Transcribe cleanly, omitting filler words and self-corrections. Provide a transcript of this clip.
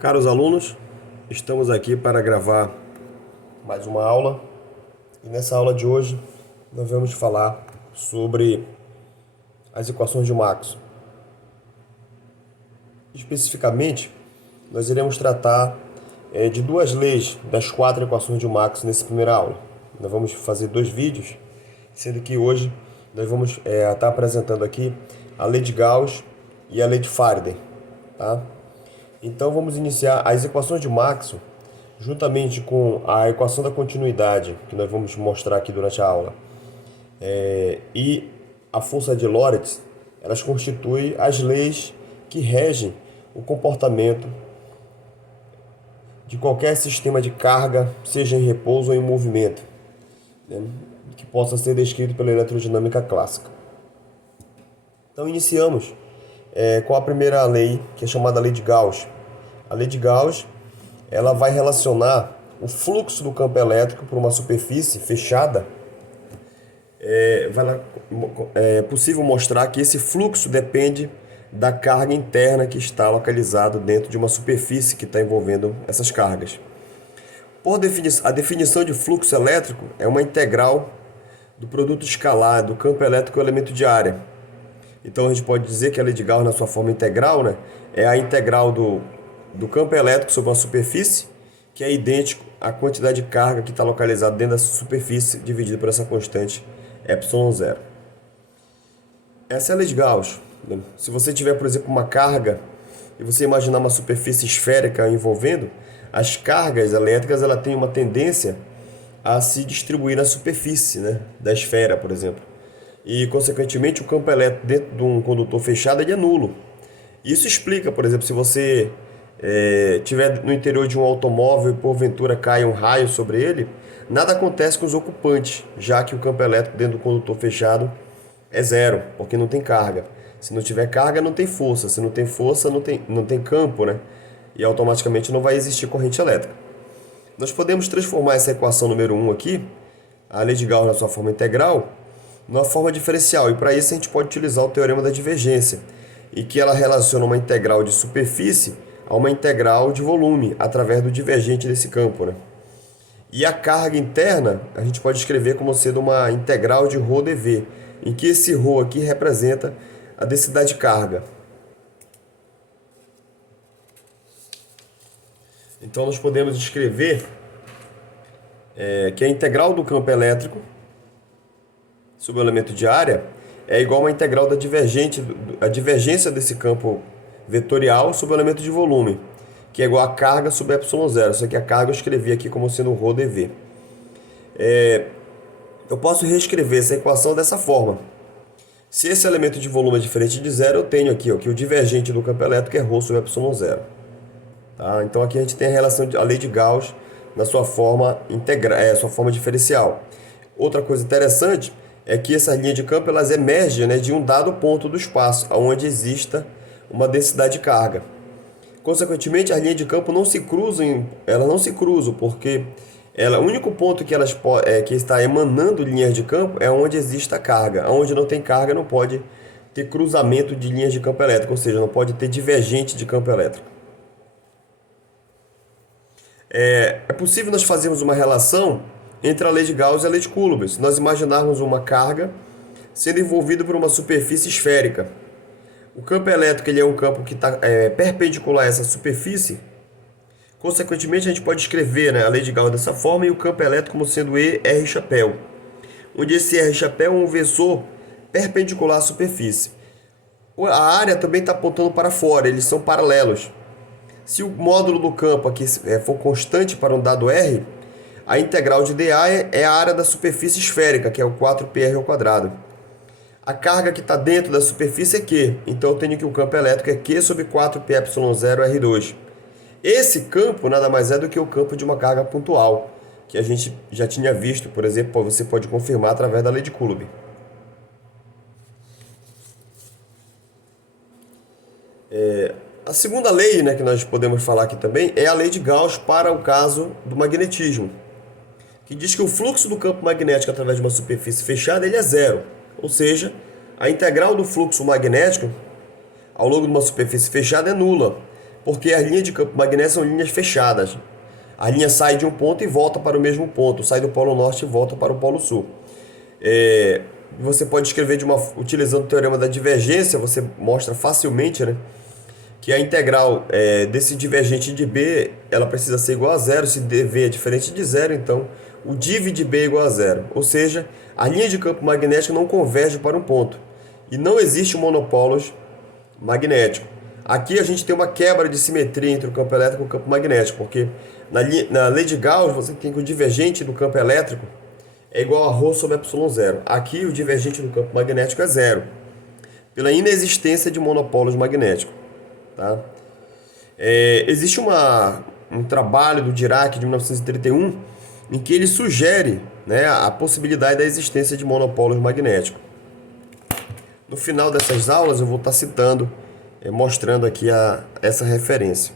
Caros alunos, estamos aqui para gravar mais uma aula e nessa aula de hoje nós vamos falar sobre as equações de Maxwell. Especificamente, nós iremos tratar de duas leis das quatro equações de Maxwell nessa primeira aula. Nós vamos fazer dois vídeos, sendo que hoje nós vamos estar apresentando aqui a lei de Gauss e a lei de Faraday, tá? Então vamos iniciar as equações de Maxwell, juntamente com a equação da continuidade, que nós vamos mostrar aqui durante a aula, e a força de Lorentz. Elas constituem as leis que regem o comportamento de qualquer sistema de carga, seja em repouso ou em movimento, né, que possa ser descrito pela eletrodinâmica clássica. Então iniciamos com a primeira lei, que é chamada lei de Gauss. A lei de Gauss, ela vai relacionar o fluxo do campo elétrico por uma superfície fechada. É possível mostrar que esse fluxo depende da carga interna que está localizado dentro de uma superfície que está envolvendo essas cargas. A definição de fluxo elétrico é uma integral do produto escalar do campo elétrico com o elemento de área. Então a gente pode dizer que a lei de Gauss, na sua forma integral, né, é a integral do campo elétrico sobre uma superfície, que é idêntico à quantidade de carga que está localizada dentro dessa superfície, dividida por essa constante ε0. Essa é a lei de Gauss, né? Se você tiver, por exemplo, uma carga e você imaginar uma superfície esférica envolvendo, as cargas elétricas ela tem uma tendência a se distribuir na superfície, né, da esfera, por exemplo. E, consequentemente, o campo elétrico dentro de um condutor fechado ele é nulo. Isso explica, por exemplo, se você estiver no interior de um automóvel e porventura cai um raio sobre ele, nada acontece com os ocupantes, já que o campo elétrico dentro do condutor fechado é zero, porque não tem carga. Se não tiver carga, não tem força. Se não tem força, não tem campo, né? E automaticamente não vai existir corrente elétrica. Nós podemos transformar essa equação número 1 aqui, a lei de Gauss na sua forma integral, numa forma diferencial. E para isso a gente pode utilizar o teorema da divergência, e que ela relaciona uma integral de superfície a uma integral de volume, através do divergente desse campo, né? E a carga interna a gente pode escrever como sendo uma integral de ρdV, em que esse ρ aqui representa a densidade de carga. Então nós podemos escrever que a integral do campo elétrico sobre o elemento de área é igual a uma integral da a divergência desse campo vetorial sobre o elemento de volume, que é igual a carga sobre ε0. Só que a carga eu escrevi aqui como sendo ρdV. Eu posso reescrever essa equação dessa forma. Se esse elemento de volume é diferente de zero, eu tenho aqui que o divergente do campo elétrico é ρ sobre ε0. Tá? Então aqui a gente tem a relação a lei de Gauss na sua forma sua forma diferencial. Outra coisa interessante é que essa linha de campo elas emergem, né, de um dado ponto do espaço, onde exista uma densidade de carga. Consequentemente, as linhas de campo elas não se cruzam, porque o único ponto que que está emanando linhas de campo é onde existe a carga. Onde não tem carga não pode ter cruzamento de linhas de campo elétrico, ou seja, não pode ter divergente de campo elétrico. É possível nós fazermos uma relação entre a lei de Gauss e a lei de Coulomb, se nós imaginarmos uma carga sendo envolvida por uma superfície esférica. O campo elétrico ele é um campo que está perpendicular a essa superfície. Consequentemente, a gente pode escrever, né, a lei de Gauss dessa forma e o campo elétrico como sendo ER chapéu, onde esse R chapéu é um vetor perpendicular à superfície. A área também está apontando para fora, eles são paralelos. Se o módulo do campo aqui for constante para um dado R, a integral de dA é a área da superfície esférica, que é o 4πr ao quadrado. A carga que está dentro da superfície é Q, então eu tenho que o campo elétrico é Q sobre 4πε0r2. Esse campo nada mais é do que o campo de uma carga pontual, que a gente já tinha visto, por exemplo, você pode confirmar através da lei de Coulomb. A segunda lei, né, que nós podemos falar aqui também é a lei de Gauss para o caso do magnetismo, que diz que o fluxo do campo magnético através de uma superfície fechada ele é zero, ou seja, a integral do fluxo magnético ao longo de uma superfície fechada é nula. porque as linhas de campo magnético são linhas fechadas. A linha sai de um ponto e volta para o mesmo ponto, sai do Polo Norte e volta para o Polo Sul. Você pode escrever utilizando o teorema da divergência, você mostra facilmente, né, que a integral desse divergente de B ela precisa ser igual a zero. Se dv é diferente de zero, então o div de B é igual a zero. Ou seja, a linha de campo magnético não converge para um ponto. E não existe monopolos magnético. Aqui a gente tem uma quebra de simetria entre o campo elétrico e o campo magnético, porque na lei de Gauss você tem que o divergente do campo elétrico é igual a ρ sobre ε0. Aqui o divergente do campo magnético é zero, pela inexistência de monopolos magnéticos. Tá? Existe um trabalho do Dirac de 1931 em que ele sugere, né, a possibilidade da existência de monopolos magnéticos. No final dessas aulas eu vou estar citando, mostrando aqui essa referência.